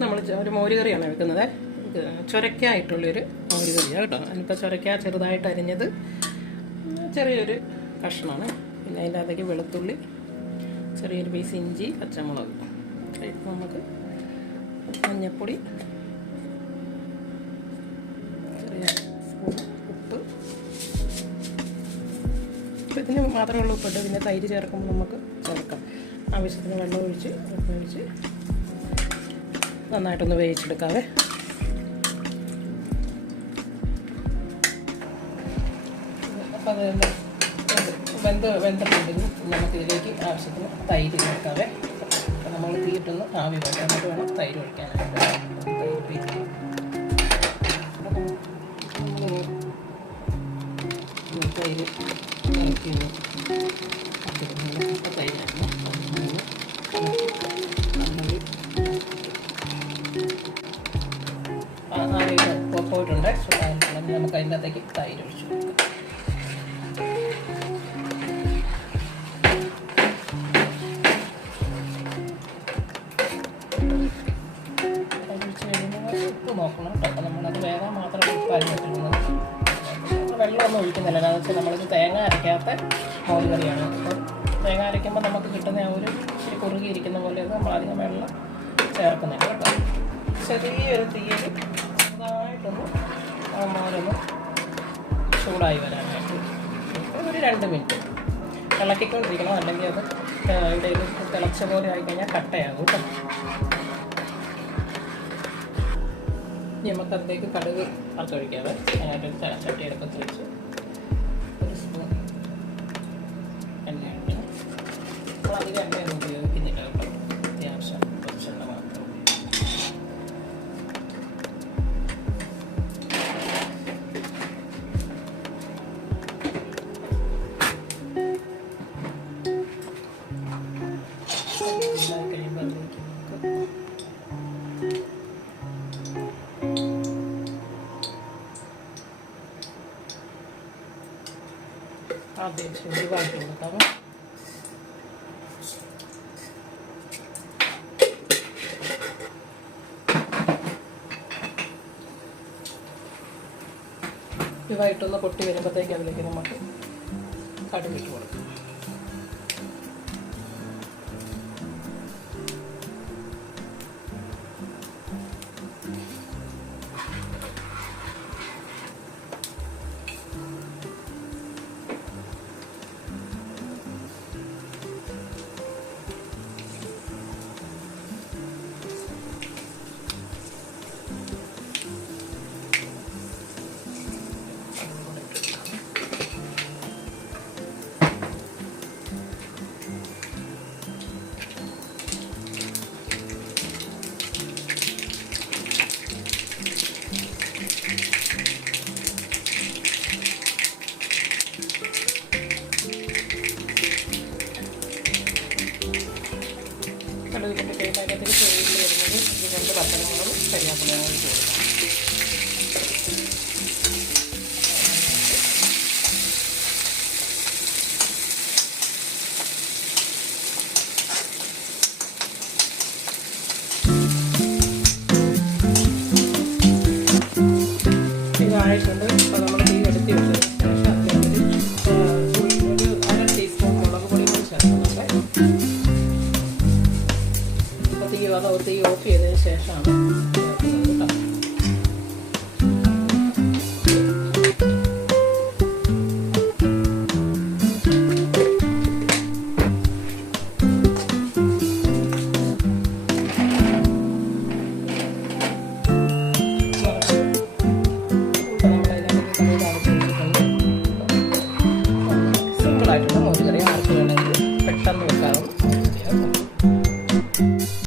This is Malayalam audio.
നമ്മൾ ഒരു മോരുകറിയാണ് വെക്കുന്നത്. ചുരക്കായിട്ടുള്ളൊരു മോരുകറിയാണ് കേട്ടോ. അതിനിപ്പോൾ ചുരക്ക ചെറുതായിട്ട് അരിഞ്ഞത് ചെറിയൊരു കഷ്ണമാണ്. പിന്നെ അതിൻ്റെ അകത്തേക്ക് വെളുത്തുള്ളി, ചെറിയൊരു പീസ് ഇഞ്ചി, പച്ചമുളക്, നമുക്ക് മഞ്ഞൾപ്പൊടി, ചെറിയ സ്പൂൺ ഉപ്പ്. ഇതിന് മാത്രമുള്ള ഉപ്പിട്ട് പിന്നെ തൈര് ചേർക്കുമ്പോൾ നമുക്ക് ചേർക്കാം. ആവശ്യത്തിന് വെള്ളം ഒഴിച്ച് നന്നായിട്ടൊന്ന് വേവിച്ചെടുക്കാവേ. അപ്പോൾ അത് വെന്തിട്ടുണ്ടെങ്കിൽ നമുക്ക് ഇതിലേക്ക് ആവശ്യത്തിന് തൈര് ചേർക്കാവേ. അപ്പോൾ നമ്മൾ തീയിട്ടൊന്ന് ആവി വയ്ക്കാം. എന്നിട്ട് വേണം തൈര് ഒഴിക്കാനായിട്ട്. തൈര് ഇറക്കി തൈരാണ് ആവിയുടെ പോയിട്ടുണ്ട്. ചൂടായിട്ടുണ്ടെങ്കിൽ നമുക്ക് അതിൻ്റെ അകത്തേക്ക് തൈര് ഒഴിച്ചു കൊടുക്കാം. ഉപ്പ് നോക്കണം കേട്ടോ. അപ്പോൾ നമ്മളത് വേഗം മാത്രം ഉപ്പാരി വെച്ചിരുന്നത്. വെള്ളമൊന്നും ഒഴിക്കുന്നില്ല. കാരണം വെച്ചാൽ നമ്മളിത് തേങ്ങ അരയ്ക്കാത്ത മോരുകറിയാണ്. അപ്പോൾ തേങ്ങ അരയ്ക്കുമ്പോൾ നമുക്ക് കിട്ടുന്ന ആ ഒരു ഇച്ചിരി കുറുകിയിരിക്കുന്ന പോലെ നമ്മളധികം വെള്ളം ചേർക്കുന്നില്ല കേട്ടോ. ചെറിയൊരു തീയിൽ ചെറുതായിട്ടൊന്ന് മോരൊന്ന് ചൂടായി വരാനായിട്ട് ഒരു 2 മിനിറ്റ് ഇളക്കിക്കൊണ്ടിരിക്കണം. അല്ലെങ്കിൽ അത് ഇടയിൽ തിളച്ച പോലെ ആയിക്കഴിഞ്ഞാൽ കട്ടയാകും കേട്ടോ. ഇനി നമുക്ക് അതിലേക്ക് കടുക് വറുത്തൊഴിക്കാതെ അതിനായിട്ടൊരു ചട്ടി എടുപ്പത്ത് വെച്ച് ഒരു സ്പൂൺ എണ്ണ ഒഴിക്കണം. നമ്മളധികം എണ്ണയൊന്നും ഉപയോഗിക്കുന്നില്ല കേട്ടോ. അത്യാവശ്യം കുറച്ചെണ്ണ മാത്രം. ആദ്യം ചൂടാക്കി കൊടുക്കാം. ഇതുമായിട്ടൊന്ന് പൊട്ടി വരുമ്പോഴത്തേക്ക് അതിലേക്ക് നമുക്ക് കടുകിട്ട് കൊടുക്കാം. കടുകിൻ്റെ തേങ്ങാക്കത്തിൽ ചെറിയിൽ വരുന്നത് ഇത് 2 പച്ചമുളകും കരിയാപ്പിലയും ഒഴിച്ച് കൊടുക്കാം. ഇതായിട്ടുണ്ട്. അപ്പോൾ നമ്മൾ തീ എടുത്തി വെച്ചതിന് ശേഷം അതിലേക്ക് ഒരു 1/2 ടീസ്പൂൺ മുളക് പൊടി കൂടി ചേർക്കുന്നുണ്ട്. തീ ഓഫ് ചെയ്തതിന് ശേഷമാണ്